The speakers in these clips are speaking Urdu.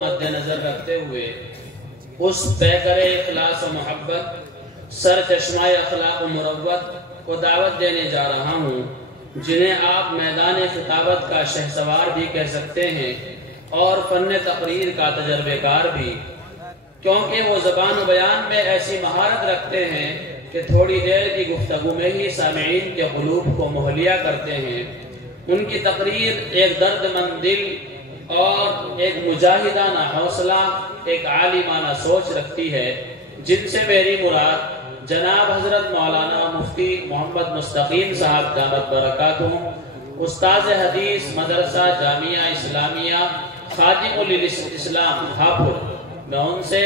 مد نظر رکھتے ہوئے اس پیکر اخلاص و محبت سر چشمہ اخلاق و مروت کو دعوت دینے جا رہا ہوں، جنہیں آپ میدان خطابت کا شہسوار بھی کہہ سکتے ہیں اور فن تقریر کا تجربے کار بھی، کیونکہ وہ زبان و بیان میں ایسی مہارت رکھتے ہیں کہ تھوڑی دیر کی گفتگو میں ہی سامعین کے قلوب کو مہلیہ کرتے ہیں۔ ان کی تقریر ایک درد مند دل اور ایک مجاہدانہ حوصلہ، ایک عالمانہ سوچ رکھتی ہے، جن سے میری مراد جناب حضرت مولانا مفتی محمد مستقیم صاحب دامت برکاتہم، استاذ حدیث مدرسہ جامعہ اسلامیہ خادم الاسلام ہاپور، میں ان سے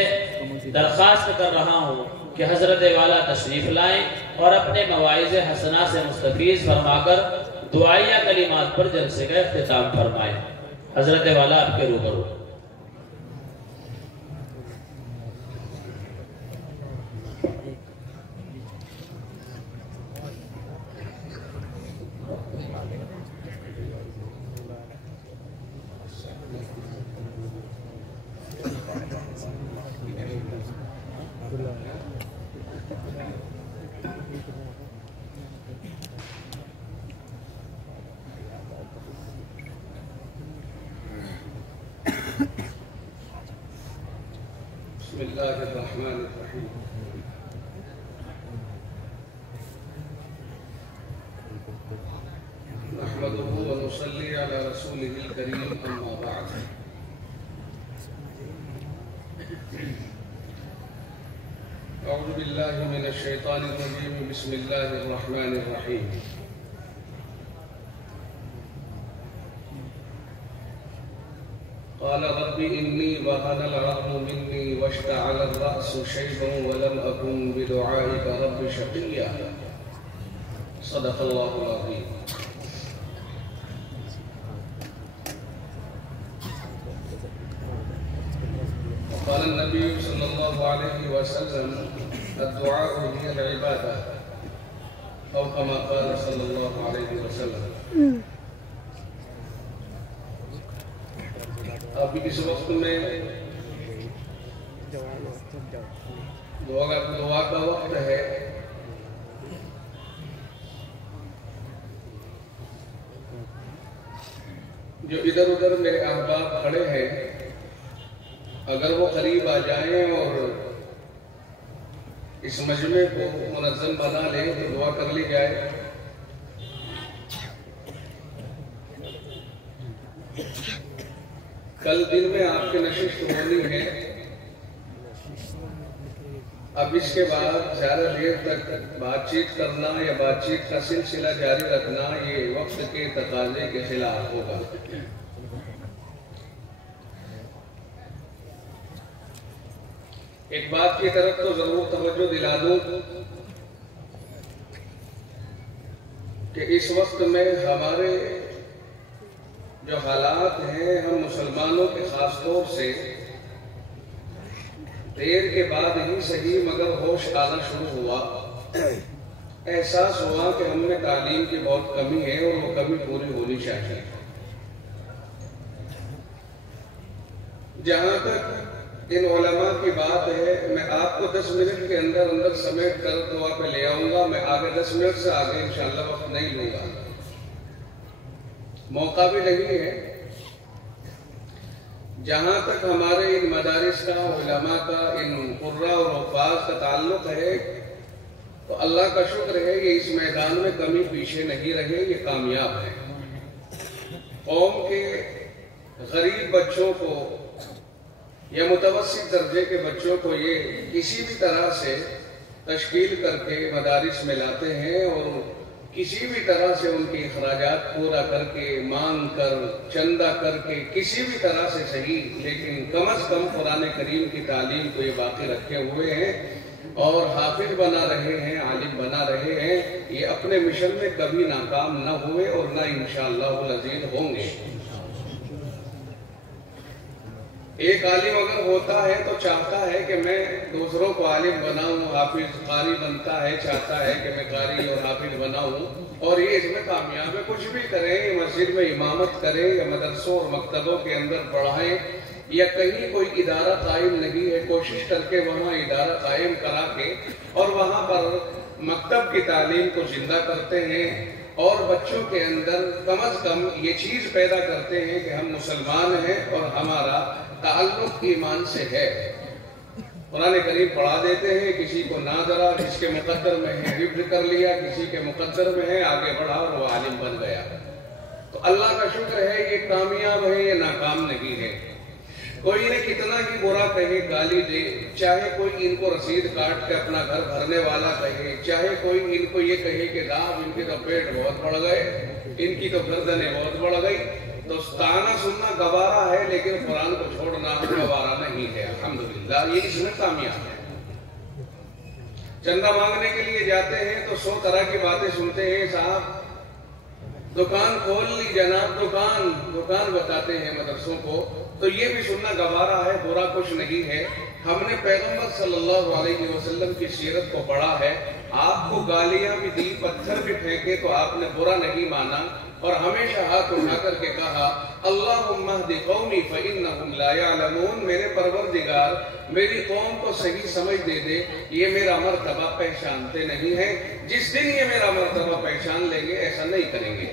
درخواست کر رہا ہوں کہ حضرت والا تشریف لائیں اور اپنے مواعظ حسنہ سے مستفیض فرما کر دعائیہ کلمات پر جلسے کا اختتام فرمائیں۔ حضرت والا آپ کے روبرو۔ بسم اللہ الرحمن الرحیم۔ نحمده ونصلی علی رسوله الکریم، اما بعد۔ اعوذ باللہ من الشیطان الرجیم، بسم اللہ الرحمن الرحیم۔ قال رب إني وهن العظم مني واشتعل الرأس شيبا ولم أكن بدعائك رب شقيا، صدق الله العظيم۔ وقال النبي صلى الله عليه وسلم الدعاء هي العبادة، أو كما قال صلى الله عليه وسلم۔ ابھی اس وقت میں دعا کا وقت ہے۔ جو ادھر ادھر میرے احباب کھڑے ہیں، اگر وہ قریب آ جائیں اور اس مجمع کو منظم بنا لیں تو دعا کر لی جائے۔ کل دن میں آپ کی نشست ہونی ہے، اب اس کے بعد زیادہ دیر تک بات چیت کرنا یا بات چیت کا سلسلہ جاری رکھنا یہ وقت کے تقاضے کے خلاف ہوگا۔ ایک بات کی طرف تو ضرور توجہ دلا دوں کہ اس وقت میں ہمارے جو حالات ہیں، ہم مسلمانوں کے خاص طور سے دیر کے بعد ہی صحیح مگر ہوش آنا شروع ہوا، احساس ہوا کہ ہم میں تعلیم کی بہت کمی ہے اور وہ کمی پوری ہونی چاہیے۔ جہاں تک ان علماء کی بات ہے، میں آپ کو 10 منٹ کے اندر سمیٹ کر دعا پہ لے آؤں گا۔ میں آگے 10 منٹ سے آگے انشاءاللہ وقت نہیں لوں گا، موقع بھی نہیں ہے۔ جہاں تک ہمارے ان مدارس کا، علماء کا، ان قراء اور حفاظ کا تعلق ہے تو اللہ کا شکر ہے کہ اس میدان میں کمی پیچھے نہیں رہے، یہ کامیاب ہے۔ قوم کے غریب بچوں کو یا متوسط درجے کے بچوں کو یہ کسی بھی طرح سے تشکیل کر کے مدارس میں لاتے ہیں اور کسی بھی طرح سے ان کے اخراجات پورا کر کے، مانگ کر، چندہ کر کے، کسی بھی طرح سے صحیح، لیکن کم از کم قرآن کریم کی تعلیم کو یہ باقی رکھے ہوئے ہیں اور حافظ بنا رہے ہیں، عالم بنا رہے ہیں۔ یہ اپنے مشن میں کبھی ناکام نہ ہوئے اور نہ انشاءاللہ العزیز ہوں گے۔ ایک عالم اگر ہوتا ہے تو چاہتا ہے کہ میں دوسروں کو عالم بناؤں، حافظ قاری بنتا ہے، چاہتا ہے کہ میں قاری اور حافظ بناؤں، اور یہ اس میں کامیاب ہے۔ کچھ بھی کریں، مسجد میں امامت کریں یا مدرسوں اور مکتبوں کے اندر پڑھائیں، یا کہیں کوئی ادارہ قائم نہیں ہے، کوشش کر کے وہاں ادارہ قائم کرا کے اور وہاں پر مکتب کی تعلیم کو زندہ کرتے ہیں اور بچوں کے اندر کم از کم یہ چیز پیدا کرتے ہیں کہ ہم مسلمان ہیں اور ہمارا تعلق ایمان سے ہے۔ قرآن کریم پڑھا دیتے ہیں، کسی کو نہ ذرا، جس کے مقدر میں ہے حفظ کر لیا، کسی کے مقدر میں ہے آگے بڑھا اور وہ عالم بن گیا۔ تو اللہ کا شکر ہے یہ کامیاب ہے، یہ ناکام نہیں ہے۔ کوئی نے کتنا ہی برا کہے، گالی دے، چاہے کوئی ان کو رسید کاٹ کے اپنا گھر بھرنے والا کہے، چاہے کوئی ان کو یہ کہے کہ صاحب ان کے تو پیٹ بہت بڑھ گئے، ان کی تو گردنیں بہت بڑھ گئی، تو تانا سننا گوارا ہے لیکن قرآن کو چھوڑنا گوارا نہیں ہے۔ الحمدللہ یہ اس میں کامیاب ہے۔ چندہ مانگنے کے لیے جاتے ہیں تو 100 طرح کی باتیں سنتے ہیں، صاحب دکان کھول لی جناب، دکان بتاتے ہیں مدرسوں کو، تو یہ بھی سننا گوارا ہے، برا کچھ نہیں ہے۔ ہم نے پیغمبر صلی اللہ علیہ وسلم کی سیرت کو پڑھا ہے، آپ کو گالیاں بھی دی، پتھر بھی پھینکے تو آپ نے برا نہیں مانا، اور ہمیشہ ہاتھ اٹھا کر کے کہا اللہم اہد قومی فإنہم لا یعلمون، میرے پروردگار میری قوم کو صحیح سمجھ دے دے، یہ میرا مرتبہ پہچانتے نہیں ہیں، جس دن یہ میرا مرتبہ پہچان لیں گے ایسا نہیں کریں گے۔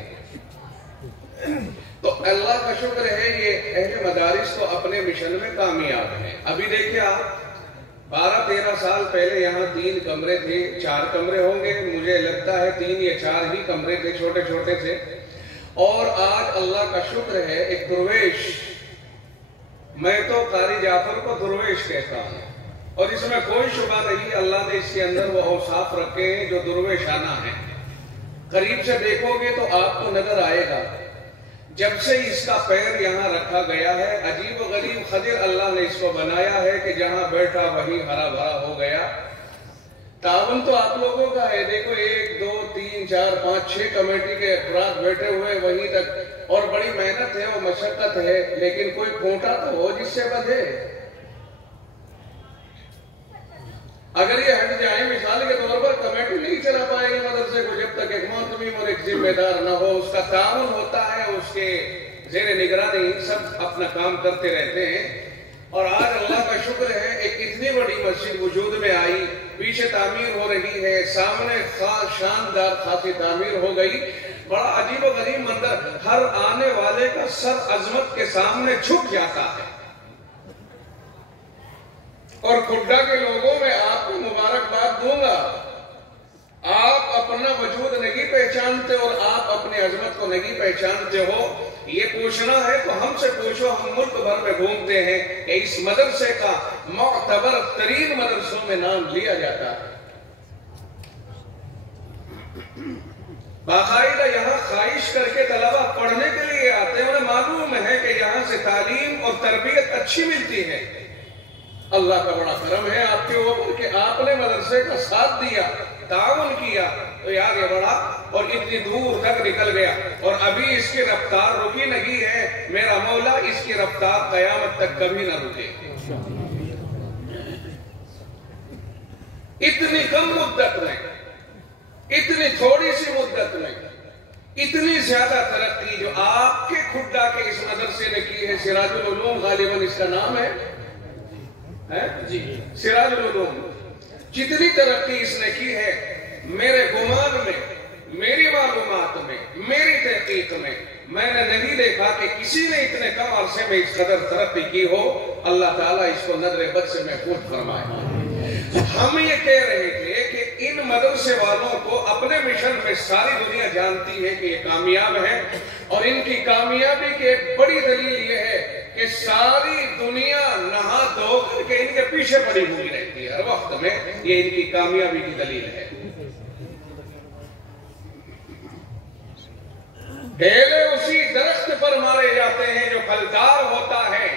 تو اللہ کا شکر ہے یہ اہل مدارس تو اپنے مشن میں کامیاب ہیں۔ ابھی دیکھیں آپ 12-13 سال پہلے یہاں 3 کمرے تھے، 4 کمرے ہوں گے، مجھے لگتا ہے 3 یا 4 ہی کمرے تھے، چھوٹے چھوٹے تھے، اور آج اللہ کا شکر ہے ایک درویش، میں تو قاری جعفر کو درویش کہتا ہوں، اور اس میں کوئی شبہ نہیں، اللہ نے اس کے اندر وہ اوصاف رکھے ہیں جو درویشانہ ہیں۔ قریب سے دیکھو گے تو آپ کو نظر آئے گا، جب سے اس کا پیر یہاں رکھا گیا ہے، عجیب و غریب خضر اللہ نے اس کو بنایا ہے کہ جہاں بیٹھا وہیں ہرا بھرا ہو گیا۔ تعاون تو آپ لوگوں کا ہے، دیکھو 1 2 3 4 5 6 کمیٹی کے افراد بیٹھے ہوئے وہیں تک، اور بڑی محنت ہے اور مشقت ہے، لیکن کوئی کھوٹا تو ہو جس سے بدھے۔ اگر یہ ہٹ جائے مثال کے طور پر، کمیٹی نہیں چلا پائے گا مدرسے کو جب تک ایک محتمم اور ایک ذمہ دار نہ ہو۔ اس کا تعاون ہوتا ہے، اس کے زیر نگرانی سب اپنا کام کرتے رہتے ہیں، اور آج اللہ کا شکر ہے ایک اتنی بڑی مسجد وجود میں آئی، پیچھے تعمیر ہو رہی ہے، سامنے شاندار خاصی تعمیر ہو گئی، بڑا عجیب و غریب منظر، ہر آنے والے کا سر عظمت کے سامنے جھک جاتا ہے۔ اور کھڈا کے لوگوں میں آپ کو مبارکباد دوں گا، آپ اپنا وجود نہیں پہچانتے اور آپ اپنی عظمت کو نہیں پہچانتے ہو، یہ پوچھنا ہے تو ہم سے پوچھو، ہم ملک بھر میں گھومتے ہیں کہ اس مدرسے کا معتبر ترین مدرسوں میں نام لیا جاتا ہے۔ باقاعدہ یہاں خواہش کر کے طلبہ پڑھنے کے لیے آتے ہیں، انہیں معلوم ہے کہ یہاں سے تعلیم اور تربیت اچھی ملتی ہے۔ اللہ کا بڑا کرم ہے آپ کے اوپر کہ آپ نے مدرسے کا ساتھ دیا، تعاون کیا، تو یہ آگے بڑھا اور اتنی دور تک نکل گیا، اور ابھی اس کی رفتار رکی نہیں ہے۔ میرا مولا اس کی رفتار قیامت تک کبھی نہ رکے۔ اتنی کم مدت میں، اتنی تھوڑی سی مدت میں اتنی زیادہ ترقی جو آپ کے کھڈا کے اس مدرسے نے کی ہے، سراج العلوم غالباً اس کا نام ہے، جی سراج العلوم، جتنی ترقی اس نے کی ہے، میرے گمان میں، میری معلومات میں، میری تحقیق میں نے نہیں دیکھا کہ کسی نے اتنے کم عرصے میں اس قدر ترقی کی ہو۔ اللہ تعالیٰ اس کو نظر بد سے محفوظ فرمائے۔ ہم یہ کہہ رہے تھے کہ ان مدرسے والوں کو اپنے مشن میں ساری دنیا جانتی ہے کہ یہ کامیاب ہیں، اور ان کی کامیابی کی ایک بڑی دلیل یہ ہے کہ ساری دنیا نہا دھو کر کے ان کے پیچھے پڑی ہوئی رہتی ہے ہر وقت میں، یہ ان کی کامیابی کی دلیل ہے۔ ڈھیلے اسی درخت پر مارے جاتے ہیں جو پھلدار ہوتا ہے،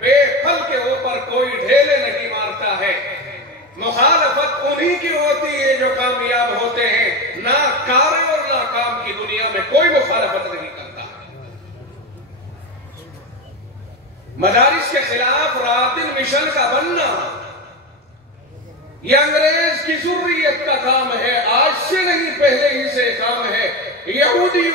بے پھل کے اوپر کوئی ڈھیلے نہیں مارتا ہے۔ مخالفت انہی کی ہوتی ہے جو کامیاب ہوتے ہیں، ناکارے اور ناکام کی دنیا میں کوئی مخالفت نہیں کرتا۔ مدارس کے خلاف رات دن مشن کا بننا یہ انگریز کی ذریت کا کام ہے، آج سے نہیں پہلے ہی سے کام ہے، یہودی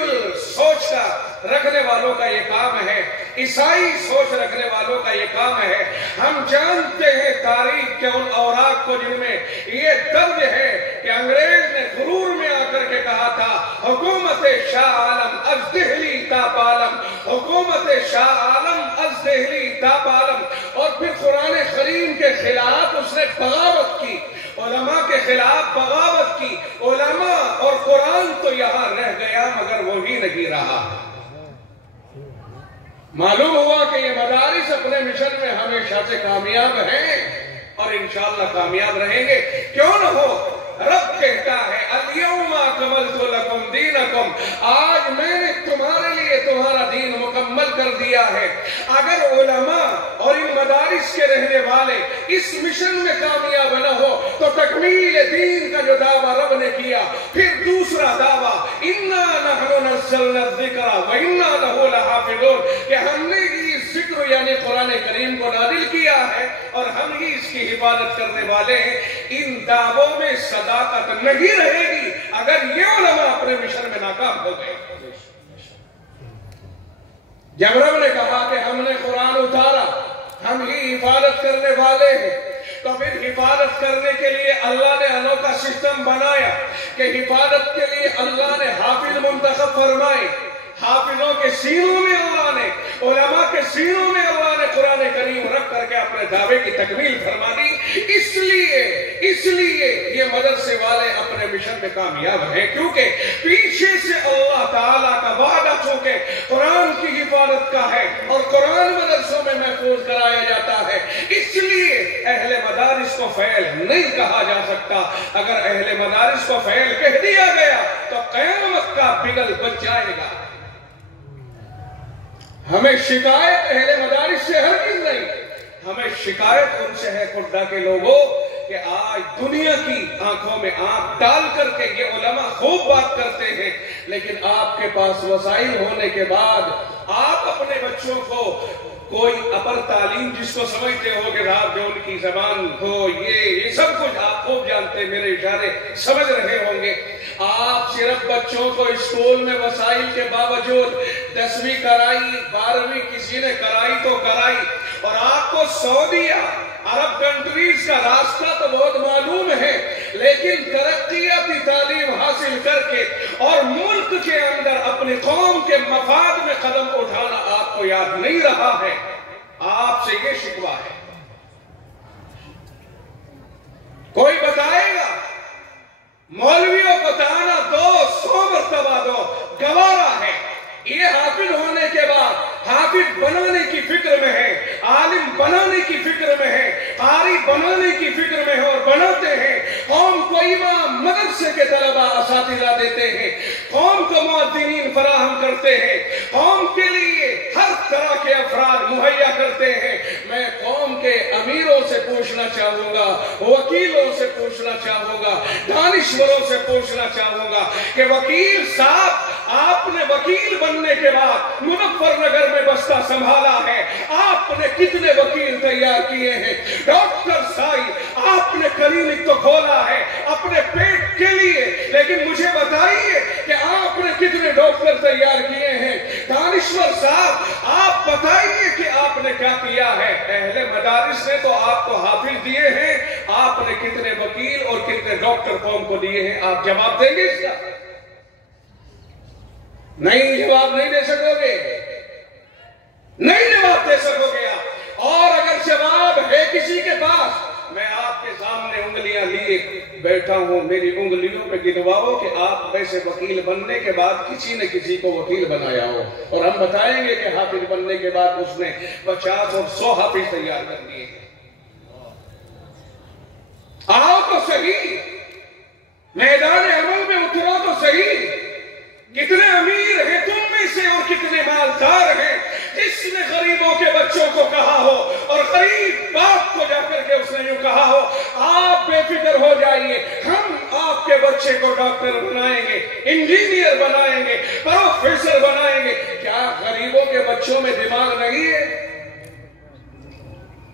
سوچ کا رکھنے والوں کا یہ کام ہے۔ عیسائی سوچ رکھنے والوں کا یہ کام ہے۔ ہم جانتے ہیں تاریخ کے ان اوراق کو جن میں یہ درج ہے کہ انگریز نے غرور میں آ کر کے کہا تھا حکومت شاہ عالم از دہلی تا پالم، حکومت شاہ عالم از دہلی تا پالم، اور پھر قرآن کریم کے خلاف اس نے بغاوت کی، علماء کے خلاف بغاوت کی۔ علماء اور قرآن تو یہاں رہ گیا مگر وہی نہیں رہا۔ معلوم ہوا کہ یہ مدارس اپنے مشن میں ہمیشہ سے کامیاب ہیں اور انشاءاللہ کامیاب رہیں گے۔ کیوں نہ ہو، رب کہتا ہے الیوم اکملت لکم دینکم، آج میں نے تمہارے لیے تمہارا دین مکمل کر دیا ہے۔ اگر علماء اور ان مدارس کے رہنے والے اس مشن میں کامیاب نہ ہو تو تکمیل دین کا جو دعویٰ رب نے کیا، پھر دوسرا دعویٰ انا نحن نزلنا الذکر وانا لہ لحافظون، کہ ہم نے اس ذکر یعنی قرآن کریم کو نازل کیا ہے اور ہم ہی اس کی حفاظت کرنے والے ہیں۔ ان دعووں میں صداقت نہیں رہے گی اگر یہ علماء اپنے مشن میں ناکام ہو گئے۔ جب رب نے کہا کہ ہم نے قرآن اتارا، ہم ہی حفاظت کرنے والے ہیں، تو پھر حفاظت کرنے کے لیے اللہ نے انوکھا سسٹم بنایا کہ حفاظت کے لیے اللہ نے حافظ منتخب فرمائے۔ حافظوں کے سینوں میں اللہ نے، علماء کے سینوں میں اللہ نے قرآن کریم رکھ کر کے اپنے دعوے کی تکمیل فرما دی۔ اس لیے یہ مدرسے والے اپنے مشن میں کامیاب ہیں، کیونکہ پیچھے سے اللہ تعالیٰ کا وعدہ چونکہ قرآن کی حفاظت کا ہے اور قرآن مدرسوں میں محفوظ کرایا جاتا ہے، اس لیے اہل مدارس کو فیل نہیں کہا جا سکتا۔ اگر اہل مدارس کو فیل کہہ دیا گیا تو قیامت کا بگل بچ جائے گا۔ ہمیں شکایت اہل مدارس سے ہرگز نہیں، ہمیں شکایت ان سے ہے خدا کے لوگوں کہ آج دنیا کی آنکھوں میں آنکھ ڈال کر کے یہ علماء خوب بات کرتے ہیں، لیکن آپ کے پاس وسائل ہونے کے بعد آپ اپنے بچوں کو کوئی اپر تعلیم جس کو سمجھتے ہو کہ رات جو ان کی زبان ہو، یہ سب کچھ آپ خوب جانتے، میرے اشارے سمجھ رہے ہوں گے۔ آپ صرف بچوں کو اسکول میں وسائل کے باوجود 10ویں کرائی، 12ویں کسی نے کرائی تو کرائی، اور آپ کو سعودیہ عرب کنٹریز کا راستہ تو بہت معلوم ہے، لیکن ترقیاتی تعلیم حاصل کر کے اور ملک کے اندر اپنی قوم کے مفاد میں قدم اٹھانا آپ کو یاد نہیں رہا ہے۔ آپ سے یہ شکوہ ہے۔ کوئی بتائے گا مولویوں کو تانا دو، 100 مرتبہ دو، گوارا ہے۔ یہ حافظ ہونے کے بعد حافظ بنانے کی فکر میں ہے، عالم بنانے کی فکر میں ہے، قاری بنانے کی فکر میں ہے اور بناتے ہیں۔ قوم کو امام مدرسے کے طلبہ اساتذہ دیتے ہیں، قوم کو مؤذنین فراہم کرتے ہیں، قوم کے لیے ہر طرح کے افراد مہیا کرتے ہیں۔ میں قوم کے امیروں سے پوچھنا چاہوں گا، وکیلوں سے پوچھنا چاہوں گا، دانشوروں سے پوچھنا چاہوں گا کہ وکیل صاحب، آپ نے وکیل بننے کے بعد مظفر نگر میں بستہ سنبھالا ہے، آپ نے کتنے وکیل تیار کیے ہیں؟ ڈاکٹر سائی، آپ نے کلینک تو کھولا ہے اپنے پیٹ کے لیے، لیکن مجھے بتائیے کہ آپ نے کتنے ڈاکٹر تیار کیے ہیں؟ دانشور صاحب، آپ بتائیے کہ آپ نے کیا کیا ہے؟ اہل مدارس نے تو آپ کو حافظ دیے ہیں، آپ نے کتنے وکیل اور کتنے ڈاکٹر قوم کو دیے ہیں؟ آپ جواب دیں گے اس کا؟ نہیں، جواب نہیں دے سکو گے، نہیں جواب دے سکو گے آپ۔ اور اگر جواب ہے کسی کے پاس، میں آپ کے سامنے انگلیاں لیے بیٹھا ہوں، میری انگلیوں پہ گنواؤ کہ آپ ویسے وکیل بننے کے بعد کسی نے کسی کو وکیل بنایا ہو، اور ہم بتائیں گے کہ حافظ بننے کے بعد اس نے 50 اور 100 حافظ تیار کر دیے۔ آؤ تو صحیح، میدان عمل میں اترو تو صحیح۔ کتنے امیر ہیں تم میں سے اور کتنے مالدار ہیں جس نے غریبوں کے بچوں کو کہا ہو اور غریب باپ کو جا کر کے اس نے یوں کہا ہو آپ بے فکر ہو جائیے، ہم آپ کے بچے کو ڈاکٹر بنائیں گے، انجینئر بنائیں گے، پروفیسر بنائیں گے۔ کیا غریبوں کے بچوں میں دماغ نہیں ہے؟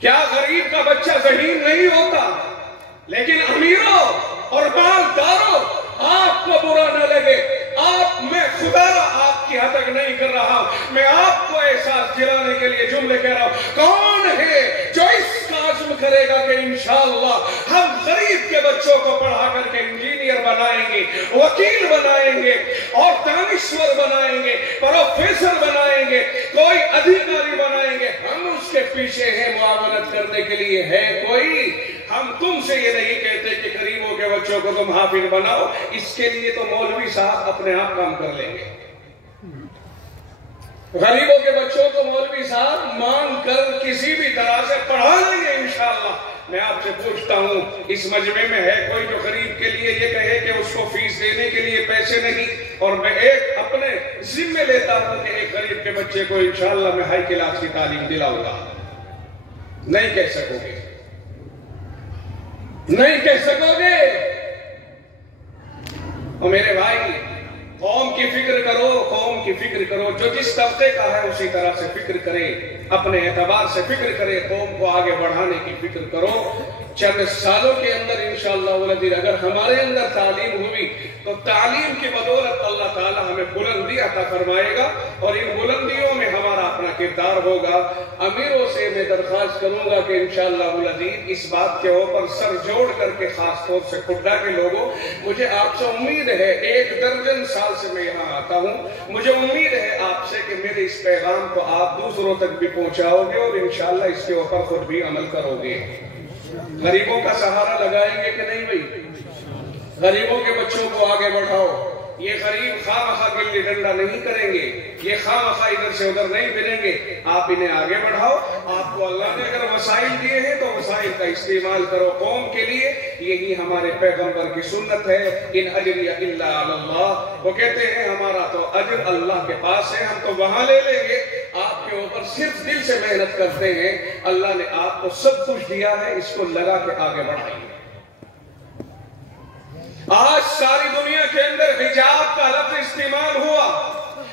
کیا غریب کا بچہ ذہین نہیں ہوتا؟ لیکن امیروں اور مالداروں، آپ کو برا نہ لگے، آپ میں خدا آپ کی حد تک نہیں کر رہا ہوں، میں آپ کو احساس دلانے کے لیے جملے کہہ رہا ہوں۔ کون ہے جو اس کا عزم کرے گا کہ انشاءاللہ ہم غریب کے بچوں کو پڑھا کر کے انجینئر بنائیں گے، وکیل بنائیں گے اور دانشور بنائیں گے، پروفیسر بنائیں گے، کوئی ادھیکاری بنائیں گے، ہم اس کے پیچھے ہیں معاونت کرنے کے لیے ہے کوئی؟ ہم تم سے یہ نہیں کہتے کہ غریبوں کے بچوں کو تم حافظ بناؤ، اس کے لیے تو مولوی صاحب اپنے آپ کام کر لیں گے۔ غریبوں کے بچوں کو مولوی صاحب مانگ کر کسی بھی طرح سے پڑھا لیں گے انشاءاللہ۔ میں آپ سے پوچھتا ہوں، اس مجمع میں ہے کوئی جو غریب کے لیے یہ کہے کہ اس کو فیس دینے کے لیے پیسے نہیں، اور میں ایک اپنے ذمہ لیتا ہوں کہ ایک غریب کے بچے کو انشاءاللہ میں ہائی کلاس کی تعلیم دلاؤں گا؟ نہیں کہہ سکو گے، نہیں کہہ سکو گے۔ اور میرے بھائی، قوم کی فکر کرو، قوم کی فکر کرو، جو جس طبقے کا ہے اسی طرح سے فکر کرے، اپنے اعتبار سے فکر کرے، قوم کو آگے بڑھانے کی فکر کرو۔ چند سالوں کے اندر انشاءاللہ والذین اگر ہمارے اندر تعلیم ہوئی تو تعلیم کی بدولت اللہ تعالی ہمیں بلندی عطا فرمائے گا، اور ان بلندیوں میں ہمارا اپنا کردار ہوگا۔ امیروں سے میں درخواست کروں گا کہ انشاءاللہ والذین اس بات کے اوپر سر جوڑ کر کے، خاص طور سے کھڈا کے لوگوں، مجھے آپ سے امید ہے، 1 درجن سال سے میں یہاں آتا ہوں، مجھے امید ہے آپ سے کہ میرے اس پیغام کو آپ دوسروں تک بھی پہنچاؤ گے اور انشاءاللہ اس کے اوپر خود بھی عمل کرو گے۔ غریبوں کا سہارا لگائیں گے کہ نہیں بھائی؟ غریبوں کے بچوں کو آگے بڑھاؤ۔ یہ غریب خواہ مخواہ گلی ڈنڈا نہیں کریں گے، یہ خواہ مخواہ ادھر سے ادھر نہیں پھریں گے، آپ انہیں آگے بڑھاؤ۔ آپ کو اللہ نے اگر وسائل دیے ہیں تو وسائل کا استعمال کرو قوم کے لیے، یہی ہمارے پیغمبر کی سنت ہے۔ ان اجری الا علی اللہ، وہ کہتے ہیں ہمارا تو اجر اللہ کے پاس ہے، ہم تو وہاں لے لیں گے، آپ کے اوپر صرف دل سے محنت کرتے ہیں، اللہ نے آپ کو سب کچھ دیا ہے، اس کو لگا کے آگے بڑھائیے۔ آج ساری دنیا کے اندر حجاب کا لفظ استعمال ہوا،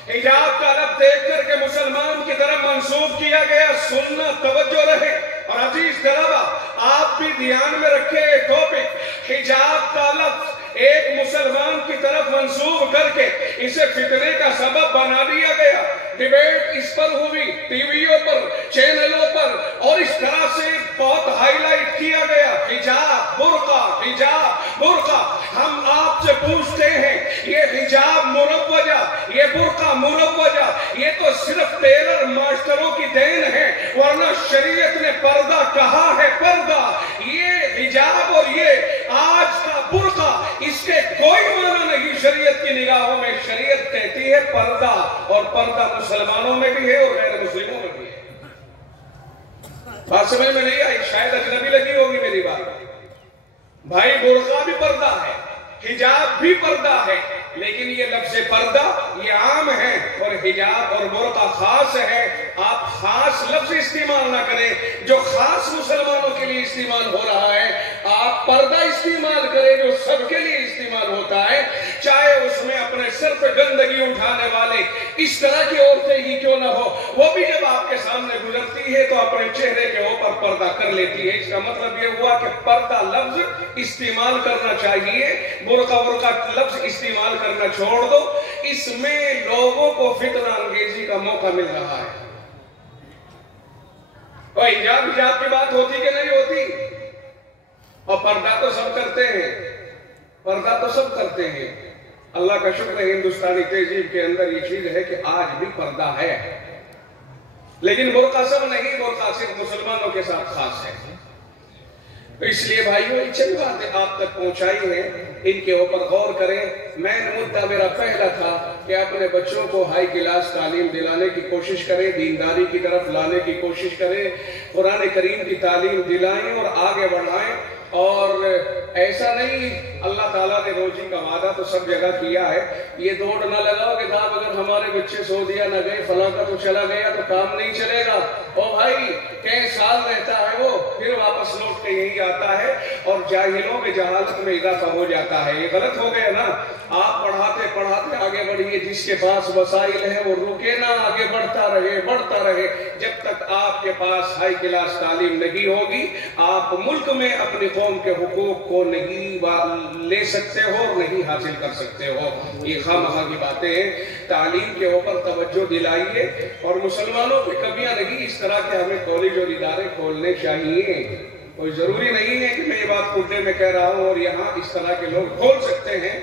حجاب کا لفظ دیکھ کر کے مسلمان کی طرف منسوب کیا گیا، سننا توجہ رہے۔ اور عزیز طلبہ، آپ بھی دھیان میں رکھیں ایک ٹاپک، حجاب کا لفظ ایک مسلمان کی طرف منسوب کر کے اسے فتنے کا سبب بنا دیا گیا۔ ڈیبیٹ اس پر ہوئی، ٹی ویوں پر، چینلوں پر، اور اس طرح سے بہت ہائی لائٹ کیا گیا، حجاب برقع، حجاب برقع۔ ہم آپ سے پوچھتے ہیں، یہ حجاب مروجہ، یہ برقع مروجہ، یہ تو صرف ٹیلر ماسٹروں کی دین ہے، ورنہ شریعت نے پردہ کہا ہے پردہ۔ یہ حجاب اور یہ آج کا برقع، اس کے کوئی معنی نہیں شریعت کی نگاہوں میں۔ شریعت کہتی ہے پردہ، اور پردہ مسلمانوں میں بھی ہے اور غیر مسلموں میں بھی ہے۔ بات سمجھ میں نہیں آئی؟ شاید اجنبی لگی ہوگی میری بات۔ بھائی برقع بھی پردہ ہے، حجاب بھی پردہ ہے، لیکن یہ لفظ پردہ یہ عام ہے اور حجاب اور برقع خاص ہے۔ آپ خاص لفظ استعمال نہ کریں، جو خاص مسلمانوں کے لیے استعمال ہو رہا ہے، آپ پردہ استعمال کریں جو سب کے لیے استعمال ہوتا ہے، چاہے اس میں اپنے سر پہ گندگی اٹھانے والے اس طرح کی عورتیں ہی کیوں نہ ہو، وہ بھی جب آپ کے سامنے گزرتی ہے تو اپنے چہرے کے اوپر پردہ کر لیتی ہے۔ اس کا مطلب یہ ہوا کہ پردہ لفظ استعمال کرنا چاہیے، برقع لفظ استعمال کرنا چھوڑ دو۔ اس میں لوگوں کو فتنہ انگیزی کا موقع مل رہا ہے۔ اور حجاب کی بات ہوتی کہ نہیں ہوتی؟ اور پردہ تو سب کرتے ہیں، پردہ تو سب کرتے ہیں۔ اللہ کا شکر ہے ہندوستانی تہذیب کے اندر یہ چیز ہے کہ آج بھی پردہ ہے، لیکن برقع سب نہیں، برقع صرف مسلمانوں کے ساتھ خاص ہے۔ اس لیے بھائیوں، یہ چند باتیں آپ تک پہنچائی ہیں، ان کے اوپر غور کریں۔ مین مدعا میرا پہلا تھا کہ اپنے بچوں کو ہائی کلاس تعلیم دلانے کی کوشش کریں، دینداری کی طرف لانے کی کوشش کریں، قرآن کریم کی تعلیم دلائیں اور آگے بڑھائیں۔ اور ایسا نہیں، اللہ تعالیٰ نے روزی کا وعدہ تو سب جگہ کیا ہے، یہ دوڑ نہ لگاؤ کہ صاحب اگر ہمارے بچے سعودیہ نہ گئے، فلاں کا تو چلا گیا تو کام نہیں چلے گا۔ او بھائی، کئی سال رہتا ہے وہ، پھر واپس لوٹ سوچ کے یہی آتا ہے اور جاہلوں میں جہالت میں اضافہ ہو جاتا ہے. یہ غلط ہو گیا نا. آپ پڑھاتے پڑھاتے آگے بڑھیے. جس کے پاس وسائل ہیں وہ رکے نہ, آگے بڑھتا رہے. جب تک آپ کے پاس ہائی کلاس تعلیم نہیں ہوگی آپ ملک میں اپنی قوم کے حقوق کو نہیں لے سکتے ہو, نہیں حاصل کر سکتے ہو. یہ خواہ کی باتیں ہیں. تعلیم کے اوپر توجہ دلائیے اور مسلمانوں کی کمیاں نہیں. اس طرح کے ہمیں کالج اور ادارے کھولنے چاہیے. کوئی ضروری نہیں ہے کہ میں یہ بات پورٹے میں کہہ رہا ہوں اور یہاں اس طرح کے لوگ کھول سکتے ہیں.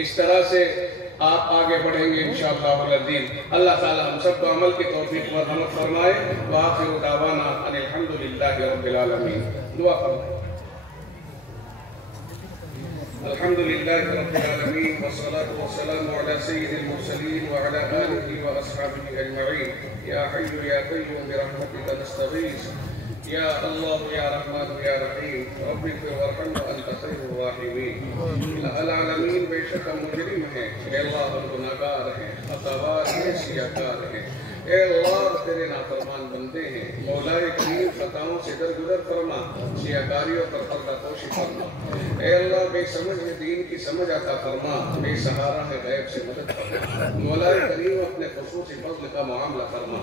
اس طرح سے آپ آگے بڑھیں گے انشاءاللہ العظیم. اللہ تعالی ہم سب کو عمل کی توفیق و رحمت فرمائے. وآخر دعوانا ان الحمدللہ رب العالمین. دعا فرمائے. الحمدللہ رب العالمین والصلاة والسلام علی سید المرسلین وعلی آلہ واصحابہ اجمعین. یا حی یا قیوم برحمتک نستغیث. یا اللہ یا رحمان یا رحیم. رب اغفر وارحم وانت خیر الراحمین. العالمین بے شک ہم مجرم ہیں. اے اللہ ہم گناہگار ہیں, خطاوار ہیں, سیاہکار ہیں. اے اللہ تیرے نافرمان بندے ہیں. مولا کریم خطاؤں سے درگزر فرما, سیاہکاریوں پر پردہ پوشی فرما. اے اللہ بے سمجھ ہے دین کی سمجھ عطا فرما, بے سہارا ہے غیب سے مدد فرما. مولا کریم اپنے خصوصی فضل کا معاملہ فرما.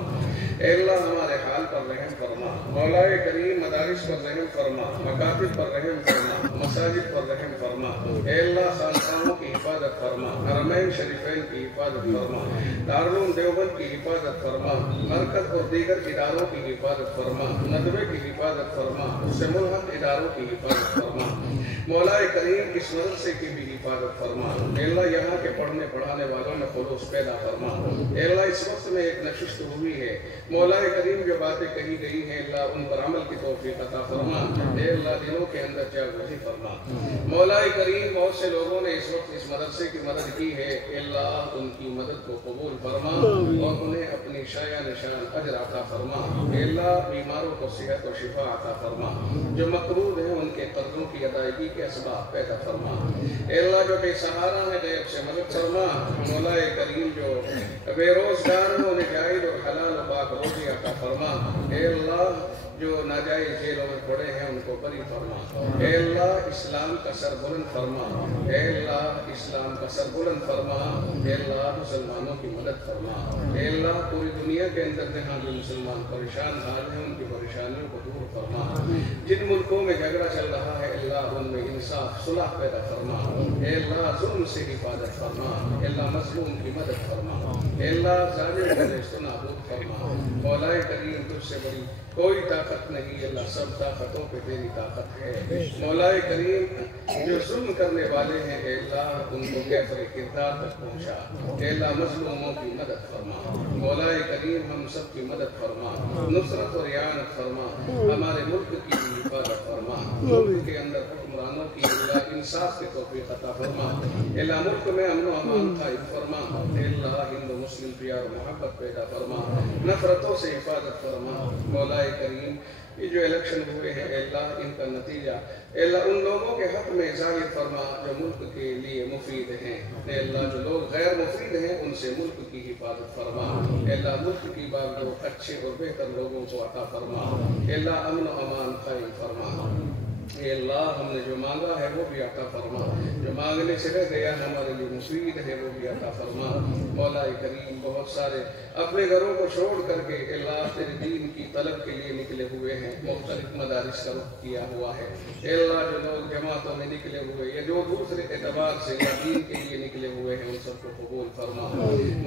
اے اللہ ہمارے حال پر رحم فرما. مولا کریم مدارس پر رحم فرما, مکاتب پر رحم فرما, مساجد پر رحم فرما. اے اللہ خانقاہوں کی حفاظت فرما, حرمین شریفین کی حفاظت فرما, دارالعلوم دیوبند کی حفاظت فرما, مرکز اور دیگر اداروں کی حفاظت فرما, ندوے کی حفاظت فرما, اس سے ملحق اداروں کی حفاظت فرما. مولا کریم اس مدرسے کی بھی حفاظت فرما. اے اللہ یہاں کے پڑھنے پڑھانے والوں میں خلوص پیدا فرما. اے اللہ اس وقت میں ایک نشست ہوئی ہے. مولا کریم جو باتیں کہی گئی ہیں اللہ ان پر عمل کی توفیق عطا فرما. اے اللہ دلوں کے اندر جاگزی فرما. مولا کریم بہت سے لوگوں نے اس وقت اس مدرسے کی مدد کی ہے. اے اللہ ان کی مدد کو قبول فرما اور انہیں اپنی شایع نشان اجر عطا فرما. اے اللہ بیماروں کو صحت و شفا عطا فرما. جو مقروض ہیں ان کے قرضوں کی ادائیگی کے اسباب پیدا فرما. اے اللہ جو بے سہارا ہے غیب سے مدد فرما. مولا کریم جو بے روزگار ہیں انہیں جائز اور حلال و پاک روزی عطا فرما. اے اللہ جو ناجائز جیلوں میں پڑے ہیں ان کو بری فرما. اے اللہ اسلام کا سر بلند فرما. اے اللہ اسلام کا سر بلند فرما. اے اللہ مسلمانوں کی مدد فرما. اے اللہ پوری دنیا کے اندر جہاں بھی مسلمان پریشان حال ہیں ان کی پریشانیوں کو دور فرما. جن ملکوں میں جھگڑا چل رہا ہے اللہ ان میں انصاف صلح پیدا فرما. اے اللہ ظلم سے حفاظت فرما. اے اللہ مظلوم کی مدد فرما. اے اللہ ظالم کو نیست و نابود فرما. مولا کریم تجھ سے بڑی کوئی طاقت نہیں. اللہ سب طاقتوں پہ تیری طاقت ہے. مولا کریم جو ظلم کرنے والے ہیں اے اللہ ان کو کیفر کردار تک پہنچا. اے اللہ مظلوموں کی مدد فرما. مولا کریم ہم سب کی مدد فرما, نصرت اور اعانت فرما. ہمارے ملک کی حفاظت فرما. ملک کے اندر حکمرانوں کی اللہ انصاف کی توفیق عطا فرما. اے اللہ ملک میں امن و امان قائم فرما. اے اللہ ہندو مسلم پیار و محبت پیدا فرما. نفرتوں سے حفاظت فرما. مولا کریم یہ جو الیکشن ہوئے ہیں اے اللہ ان کا نتیجہ اے اللہ ان لوگوں کے حق میں ظاہر فرما جو ملک کے لیے مفید ہیں. اے اللہ جو لوگ غیر مفید ہیں ان سے ملک کی حفاظت فرما. اے اللہ ملک کی باغ اچھے اور بہتر لوگوں کو عطا فرما. اے اللہ امن و امان قائم فرما. اے اللہ ہم نے جو مانگا ہے وہ بھی عطا فرما. جو مانگنے سے رہ گیا ہمارے لیے مفید ہے وہ بھی عطا فرما. مولا کریم بہت سارے اپنے گھروں کو چھوڑ کر کے اللہ تیرے دین کی طلب کے لیے نکلے ہوئے ہیں. مختلف مدارس کا رخ کیا ہوا ہے. اے اللہ جو لوگ جماعتوں میں نکلے ہوئے یا جو دوسرے اعتبار سے یا دین کے لیے نکلے ہوئے ہیں ان سب کو قبول فرما.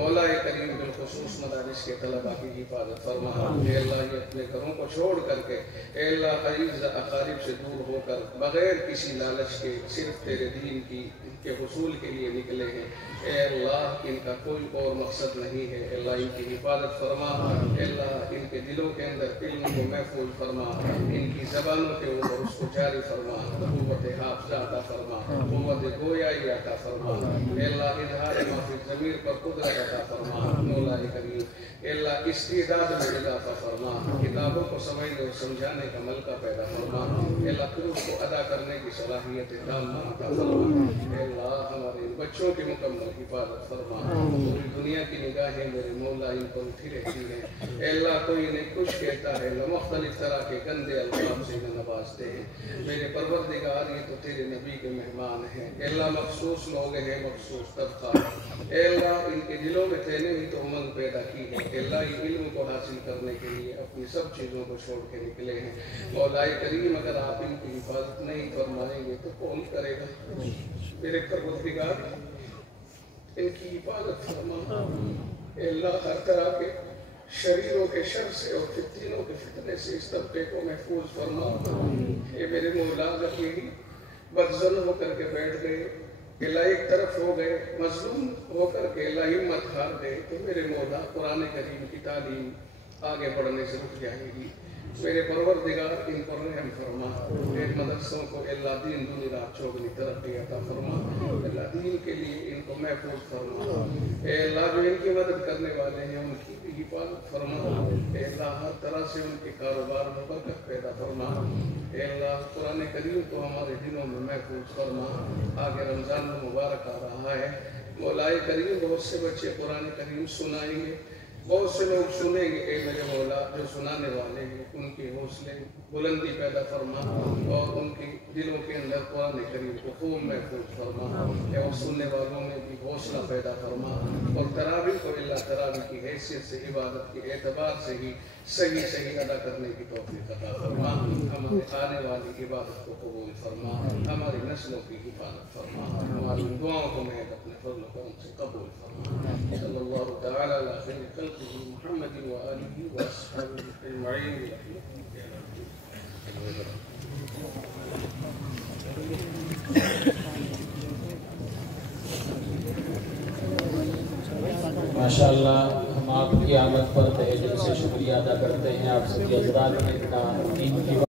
مولا کریم بالخصوص مدارس کے طلباء کی حفاظت فرما. اے اللہ یہ اپنے گھروں کو چھوڑ کر کے اے اللہ عزیز اقارب سے دور ہو کر بغیر کسی لالچ کے صرف تیرے دین کے حصول کے لیے نکلے ہیں. اے اللہ ان کا کوئی اور مقصد نہیں ہے. اے اللہ ان کی حفاظت فرما. اے اللہ ان کے دلوں کے اندر علم کو محفوظ فرما. ان کی زبانوں کے اوپر اس کو جاری فرما. قوت حافظہ عطا فرما. قوت گویائی عطا فرما. اے اللہ اظہار ما فی الضمیر پر قدرت عطا فرما. مولا کریم اے اللہ استعداد میں اضافہ فرما. کتابوں کو سمجھنے اور سمجھانے کا ملکہ پیدا فرما. اے اللہ پھر اس کو ادا کرنے کی صلاحیت تامہ عطا فرما. اے اللہ ہمارے بچوں کی مکمل حفاظت فرما. پوری دنیا کی نگاہیں میرے مولا ان پر اٹھی رہتی ہیں. اے اللہ کوئی انہیں کچھ کہتا ہے مختلف طرح کے گندے الفاظ سے انہیں نوازتے ہیں. ہیں۔ میرے پروردگار یہ تو تیرے نبی کے مہمان ہیں، اے اللہ مخصوص لوگ ہیں، مخصوص طبقہ ہے، اے اللہ ان کے دلوں میں تینے ہی تو امنگ پیدا کی ہے، اے اللہ یہ علم کو حاصل کرنے کے لیے اپنی سب چیزوں کو چھوڑ کے نکلے ہیں۔ مولا کریم اگر آپ ان کی حفاظت نہیں فرمائیں گے تو کون کرے گا؟ میرے پروردگار ان کی حفاظت فرما، اے اللہ ہر طرح کے شریروں کے شر سے اور فتنوں کے فتنے سے اس طبقے کو محفوظ فرما۔ اے میرے مولا جب یہی بدزن ہو کر کے بیٹھ گئے، اللہ ایک طرف ہو گئے، مظلوم ہو کر کے اللہ ہمت ہار گئے، تو میرے مولا قرآن کریم کی تعلیم آگے بڑھنے سے رک جائے گی۔ میرے پروردگار ان پر رحم فرما، ایک مدرسوں کو اللہ دین دنی رات چوگنی ترقی عطا فرما، اللہ دین کے لیے ان کو محفوظ فرما، اے اللہ جو ان کی مدد کرنے والے ہیں ان کی بھی حفاظت فرما، اے اللہ ہر طرح سے ان کے کاروبار میں برکت پیدا فرما، اے اللہ قرآن کریم کو ہمارے دلوں میں محفوظ فرما۔ آگے رمضان مبارک آ رہا ہے، مولا کریم بہت سے بچے قرآن کریم سنائیں گے، بہت سے لوگ سنیں گے، اے میرے مولا جو سنانے والے ہیں ان کے حوصلے بلندی پیدا فرما اور ان کے دلوں کے اندر قرآن کریم کو خوب محفوظ فرما، اور سننے والوں میں بھی حوصلہ پیدا فرما، اور تراویح کو اللہ تراویح کی حیثیت سے عبادت کے اعتبار سے ہی صحیح ادا کرنے کی توفیق عطا فرما، ہمارے آنے والی عبادت کو قبول فرما، ہماری نسلوں کی حفاظت فرما، ہماری دعاؤں کو محض اپنے فضل و کرم سے قبول فرما۔ صلی اللہ تعالی علی خیر خلقہ محمد وآلہ وصحبہ اجمعین۔ ماشاءاللہ ہم آپ کی آمد پر تہہ دل سے شکریہ ادا کرتے ہیں، آپ سبھی حضرات نے اتنا